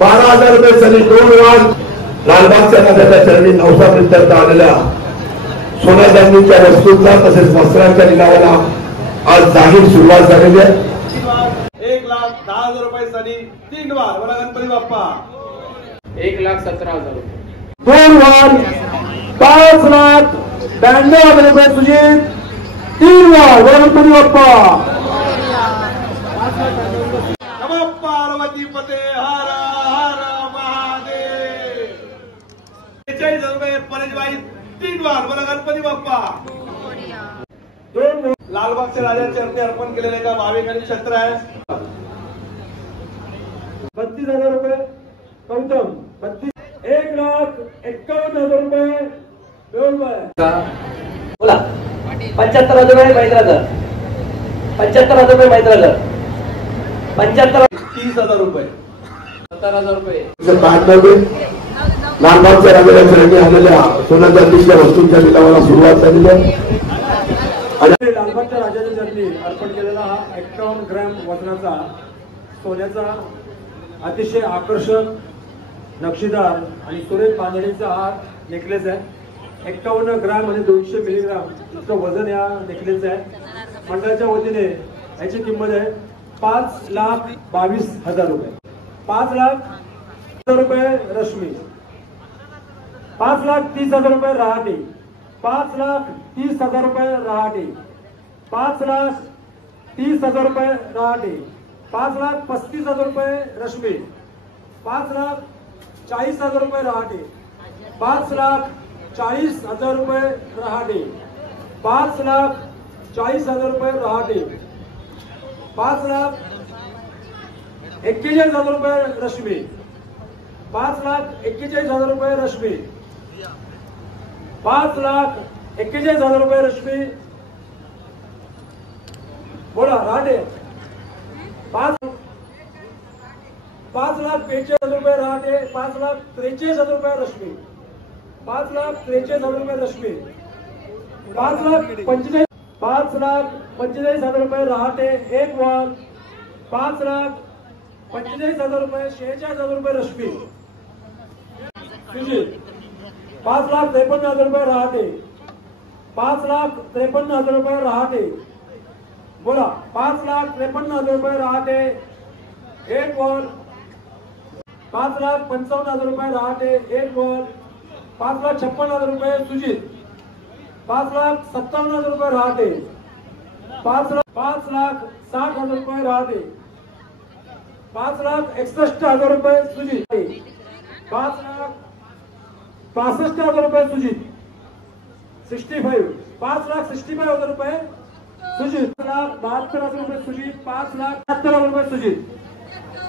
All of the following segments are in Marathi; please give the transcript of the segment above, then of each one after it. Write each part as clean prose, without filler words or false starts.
12,000 रुपये सनी 2 वाण लालबागच्या नगराच्या चरणी नवसाप्रित्यर्थ आलेल्या सोन्या चांदीच्या वस्तूंचा तसेच वस्त्रांच्या लिलावाला आज जाहीर सुरुवात झालेली आहे। 1,10,000 रुपये सनी 3 वार बोला गणपती बाप्पा। 1,17,000 रुपये 2 वार 5,92,000 रुपये सुजित 3 वार बोला गणपती बाप्पा। नमः पार्वती पते हर हर महादेव। 46,000 रुपये परेशबाई 3 वार बोला गणपती बाप्पा। 2 लालबागच्या राजाच्या चरणी अर्पण केलेले एका भाविकांनी छत्र आहे। 32,000 रुपये गौतम 1,51,000 रुपये बोला 75,000 रुपये मैत्राचं 75,000 रुपये मैत्राचं 75 30,000 रुपये 17,000 रुपये लालबागच्या राजाच्या चरणी आलेल्या सोन्या चांदीच्या वस्तूंच्या लिलावाला सुरुवात झालेली आहे। लालबागच्या राजाच्या चरणी अर्पण केलेला हा 51 ग्रॅम वजनाचा सोन्याचा अतिशय आकर्षक नक्षीदार आणि सुरेख बांधणीचा हा नेकलेस आहे। 51 ग्रॅम आणि 200 मिलीग्राम इतकं वजन या नेकलेस आहे। मंडळाच्या वतीने याची किंमत आहे 5,22,000 रुपये। 5,00,000 रुपये रश्मी 5,30,000 रुपये रहाटे 5,30,000 रुपये रहाटे 5,30,000 रुपये रहाटे 5,35,000 रुपये रश्मी 5,40,000 रुपये रहाटे 5,40,000 रुपये रहाटे 5,40,000 रुपये रहाटे 5,41,000 रुपये रश्मी 5,41,000 रुपये रश्मी 5,41,000 रुपये रश्मी बोला रहाटे 5,45,000 रुपये रहाटे 5,43,000 रुपये रश्मी 5,43,000 रुपये रश्मी 5,45,000 रुपये रहाटे 1 वार 5,45,000 रुपये 46,000 रुपये रश्मी 5,53,000 रुपये रहाटे 5,53,000 रुपये रहाटे बोला 5,53,000 रुपये रहाटे 1 वार 5,55,000 रुपये रहाटे 1 वार 5,56,000 रुपये सुजित 5,57,000 रुपये रहाटे 5,60,000 रुपये रहाटे 5,61,000 रुपये सुजित 5,65,000 रुपये सुजित 5,65,000 रुपये सुजित 5,72,000 रुपये सुजित 5,70,000 रुपये सुजित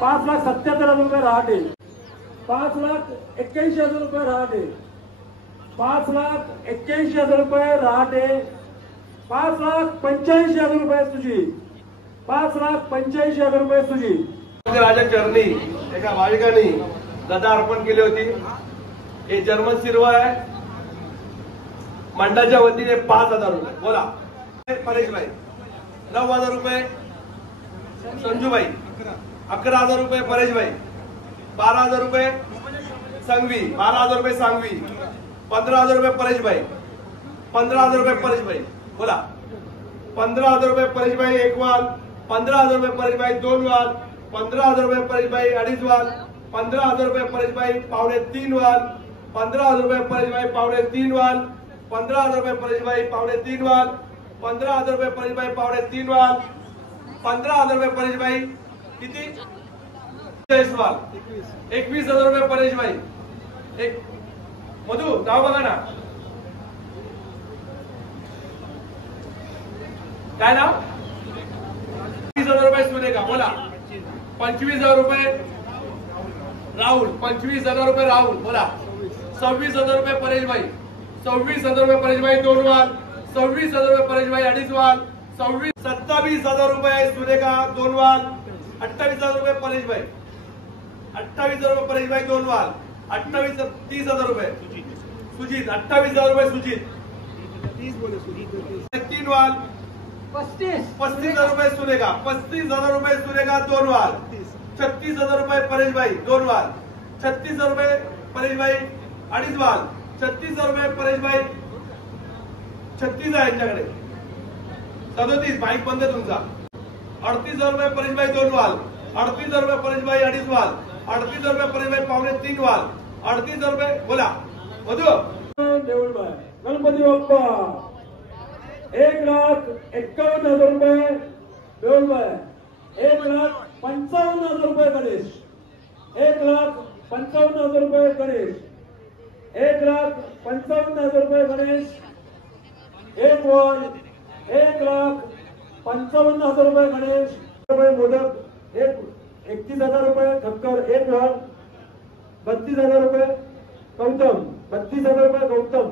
5,77,000 रुपये रहाटे 5,81,000 रुपये रहाटे 5,81,000 रुपये रहाटे 5,85,000 रुपये सुजित 5,85,000 रुपये सुजित। राजा चरणी एका भाविकांनी गदा अर्पण केली होती। हे जर्मन सिल्वर आहे। मंडळाच्या वतीने 5,000 रुपये बोला परेशभाई 9,000 रुपये संजूभाई 11,000 रुपये परेशभाई 12,000 रुपये संघवी 12,000 रुपये सांगवी 15,000 रुपये परेशभाई 15,000 रुपये परेशभाई बोला 15,000 रुपये परेशभाई 1 वार 15,000 रुपये परेशभाई 2 वार 15,000 रुपये परेशभाई 2.5 वार 15,000 रुपये परेशभाई 2.5 वार 15,000 रुपये परेशभाई 2.5 वार 15,000 रुपये परेशभाई 2.5 वार 15,000 रुपये परेशभाई 2.5 वार 15,000 रुपये परेशभाई किती 21 वार 21,000 रुपये परेशभाई एक मधु नाव बघा ना काय नाव 20,000 रुपये सुनेगा बोला 25,000 रुपये राहुल 25,000 रुपये राहुल बोला 26,000 रुपये परेशभाई 26,000 रुपये परेशभाई 2 वार 26,000 रुपये परेशभाई 2.5 वार 27,000 रुपये सुनेगा 2 वार 28,000 रुपये परेशभाई 28,000 रुपये परेशभाई 2 वार 30,000 रुपये सुजित 28,000 रुपये सुजित 3 वार 35,000 रुपये सुनेगा 35,000 रुपये सुनेगा 2 वार 36,000 रुपये परेशभाई 2 वाल. 36,000 रुपये परेशभाई 2.5 वाल. 36,000 रुपये परेशभाई 36 आहे यांच्याकडे. 37 बाईक बंद आहे तुमचा. 38,000 रुपये परेशभाई 2 वाल. 38,000 रुपये परेशभाई 2.5 वाल. 38,000 रुपये परेशभाई पावणे 3 वाल. 38,000 रुपये बोला मधु देऊळबाई. गणपती बाप्पा. 1,51,000 रुपये देऊळबाई. 1,55,000 रुपये गणेश. 1,55,000 रुपये गणेश. 1,55,000 रुपये गणेश. 1 वाल. 1,55,000 रुपये गणेश. मोदक 31,000 रुपये ठक्कर. 1 वाल. 32,000 रुपये गौतम. 32,000 रुपये गौतम.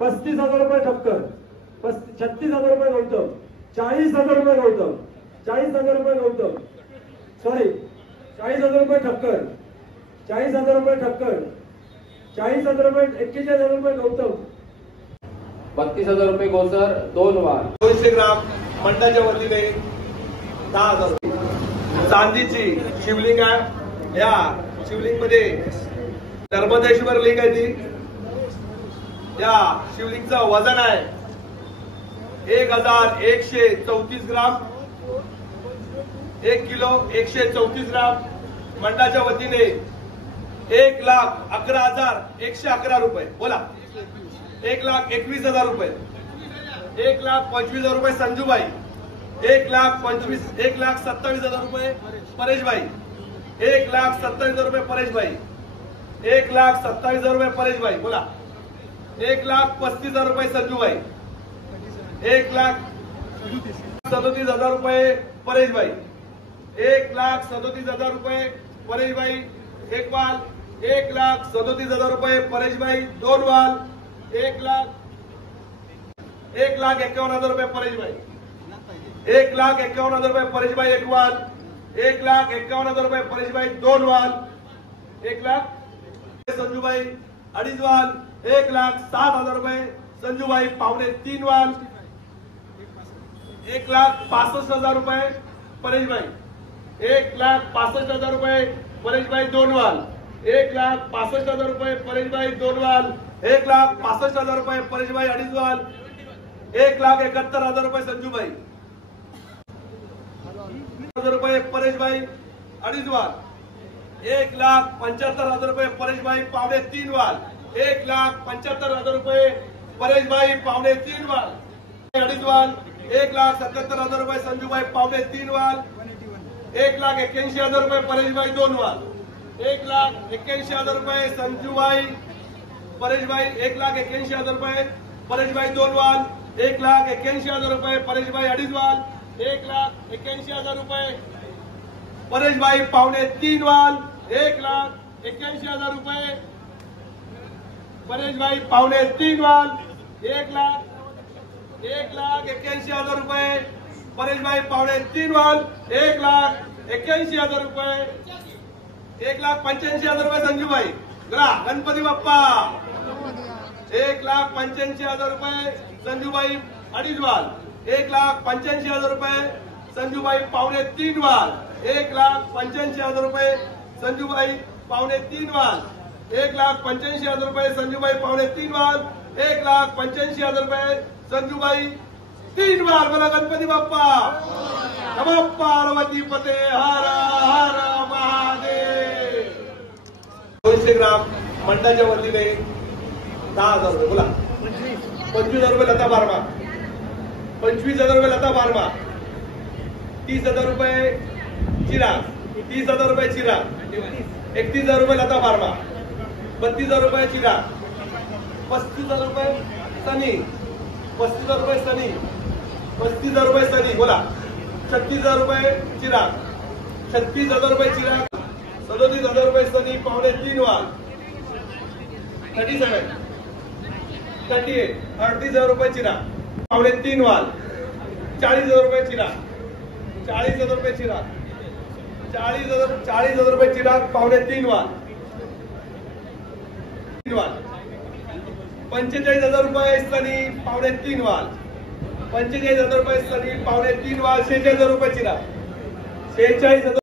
35,000 रुपये ठक्कर. 36,000 रुपये गौतम. 40,000 रुपये गौतम. 40,000 रुपये गौतम. सॉरी 40,000 रुपये ठक्कर. 40,000 रुपये ठक्कर. 40,000 रुपये. 41,000 रुपये गौतम. 32,000 रुपये गोसर 2 वाल. 200 ग्राम मंडळाच्या वतीने 10,000 रुपये. चांदीची शिवलिंग आहे. या शिवलिंग मध्ये नर्मदेश्वर लिंग आहे ती. या शिवलिंगचं वजन आहे 1,134 ग्राम. 1 किलो 134 ग्राम. मंडळाच्या वतीने 1,11,111 रुपये. बोला 1,21,000 रुपये. 1,25,000 रुपये संजूबाई. 1,27,000 रुपये परेशभाई. 1,27,000 रुपये परेशभाई. 1,27,000 रुपये परेशभाई. बोला 1,35,000 रुपये संजूबाई. 1,37,000 रुपये परेशभाई. 1,37,000 रुपये परेशभाई 1 वाल. 1,37,000 रुपये परेशभाई 2 वाल. 1,51,000 रुपये परेशभाई. 1,51,000 रुपये परेशभाई 1 वाल. 1,51,000 रुपये परेशभाई 2 वाल. 1,00,000 संजूबाई 2.5 वाल. 1,07,000 रुपये संजूबाई पावणे 3 वाल. 1,65,000 रुपये परेशभाई. 1,65,000 रुपये परेशभाई 2 वाल. 1,65,000 रुपये परेशभाई 2 वाल. 1,65,000 रुपये परेशभाई 2.5 वाल. 1,71,000 रुपये संजूबाई. 1,000 रुपये परेशभाई 2.5 वाल. 1,75,000 रुपये परेशभाई पावणे 3 वाल. 1,75,000 रुपये परेशभाई पावणे 3 वाल. 2.5 वाल. 1,77,000 रुपये संजूबाई पावणे 3 वाल. 1,81,000 रुपये परेशभाई 2 वाल. 1,81,000 रुपये संजूबाई परेशभाई. 1,81,000 रुपये परेशभाई 2 वाल. 1,81,000 रुपये परेशभाई 2.5 वाल. 1,81,000 रुपये परेशभाई पावणे 3 वाल. 1,81,000 रुपये परेशभाई पावणे 3 वाल. 1,81,000 रुपये परेशभाई पावणे 3 वाल. 1,81,000 रुपये. 1,85,000 रुपये संजूबाई. गणा गणपती बाप्पा. 1,85,000 रुपये संजूबाई 2.5 वाल. 1,85,000 रुपये संजूबाई पावणे 3 वाल. 1,85,000 रुपये संजूबाई पावणे 3 वाल. 1,85,000 रुपये संजूबाई पावणे 3 वाल. 1,85,000 रुपये संजूबाई 3 वाल. बोला गणपती बाप्पा. नमः पार्वती पते हर हर महादेव. 200 ग्राम मंडळाच्या वतीने 10,000 रुपये. बोला 25,000 रुपये लता बारमा. 25,000 रुपये लता बारमा. 30,000 रुपये चिराग. 30,000 रुपये चिराग. 31,000 रुपये लता बारमा. 32,000 रुपये चिराग. 35,000 रुपये सनी. 35,000 रुपये सनी. 35,000 रुपये सनी. बोला 36,000 रुपये चिराग. 36,000 रुपये चिराग. 37,000 रुपये सनी पावणे 3 वाल. 37 38 38,000 रुपये चिराग पावणे 3 वाल. 40,000 रुपये चिराग. 40,000 रुपये चिराग. 40,000 रुपये चिराग पावणे 3 वाल. 3 वाल. 45,000 रुपये सनी पावणे 3 वाल. 45,000 रुपये सनी पावणे 3 वाल. 46,000 रुपये चिराग. 46,000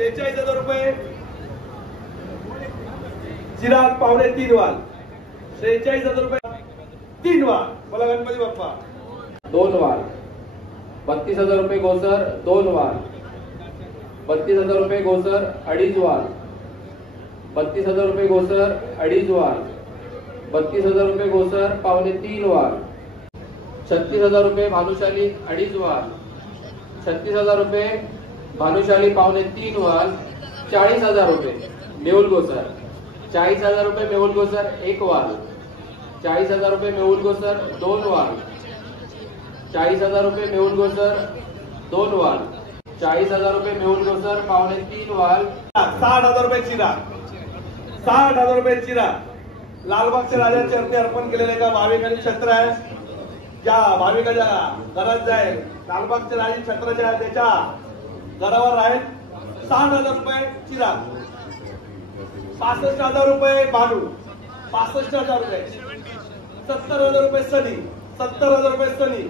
46,000 रुपये चिराग पावणे 3 वाल 46,000 रुपये 3 वाल बोला गणपती बाप्पा 2 वाल 32,000 रुपये गोसर 2 वाल 32,000 रुपये गोसर 2.5 वाल 32,000 रुपये गोसर 2.5 वाल 32,000 रुपये गोसर पावणे 3 वाल 36,000 रुपये भानुशाली 2.5 वाल 36,000 रुपये भानुशाली पावणे 3 वाल 40,000 रुपये मेहुल गोसर 40,000 रुपये मेहुल गोसर 1 वाल 40,000 रुपये मेहुल गोसर 2 वाल 40,000 रुपये मेहुल गोसर 2 वाल 40,000 रुपये मेहुल गोसर पावणे 3 वाल 60,000 रुपये चिराग 60,000 रुपये चिराग लालबागच्या राजाच्या चरणी अर्पण केलेले का भाविकांनी छत्र आहे ज्या भाविकाच्या घरात जाईल लालबागच्या राजा छत्राच्या त्याच्या घरावर आहेत 60,000 रुपये चिराग 65,000 रुपये भानू 65,000 रुपये 70,000 रुपये सनी 70,000 रुपये सनी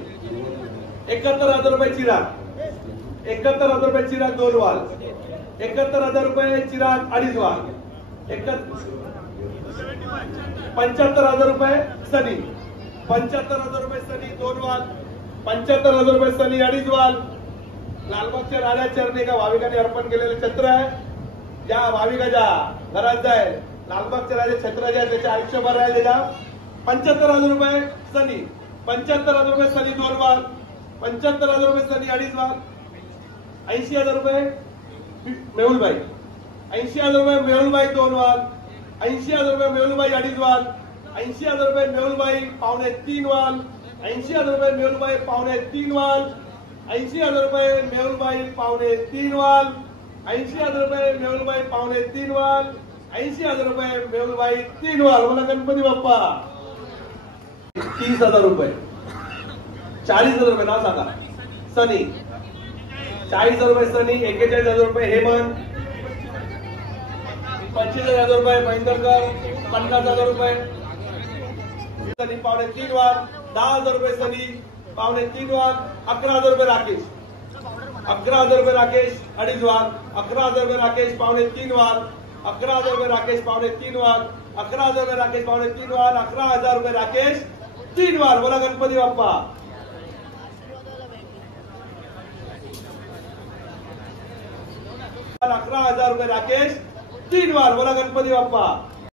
71,000 रुपये चिराग 71,000 रुपये चिराग 2 वाल 71,000 रुपये चिराग 2.5 वाल 75,000 रुपये सनी 75,000 रुपये सनी 2 वाल 75,000 रुपये सनी 2.5 वाल लालबागच्या राजा चरणी एका भाविकांनी अर्पण केलेले छत्र आहे ज्या भाविकाच्या घरात जाईल लालबागच्या राजा छत्र जे आहे त्याचे आयुष्यभर आहे त्याच्या 75,000 रुपये सनी 75,000 रुपये सनी 2 वाल 75,000 रुपये सनी 2.5 वाल 80,000 रुपये मेहुलबाई 80,000 रुपये मेहुलबाई 2 वाल 80,000 रुपये मेहुलबाई 2.5 वाल 80,000 रुपये मेहुलबाई पावणे 3 वाल 80,000 रुपये मेहुलबाई पावणे 3 वाल 80,000 रुपये मेहुलबाई पावणे 3 वाल 80,000 रुपये मेहुलबाई पावणे 3 वाल 80,000 रुपये मेहुलबाई 3 वाल बोला गणपती बाप्पा 30,000 रुपये 40,000 रुपये नाव सांगा सनी 40,000 रुपये सनी 41,000 रुपये हेमंत 25,000 रुपये महेंद्रकर 50,000 रुपये सनी पावणे 3 वाल 10,000 रुपये सनी पावणे 3 वाल 11,000 रुपये राकेश 11,000 रुपये राकेश 2.5 वाल 11,000 रुपये राकेश पावणे 3 वाल 11,000 रुपये राकेश पावणे 3 वाल 11,000 रुपये राकेश पावणे 3 वाल 11,000 रुपये राकेश 3 वाल बोला गणपती बाप्पा 11,000 रुपये राकेश 3 वाल बोला गणपती बाप्पा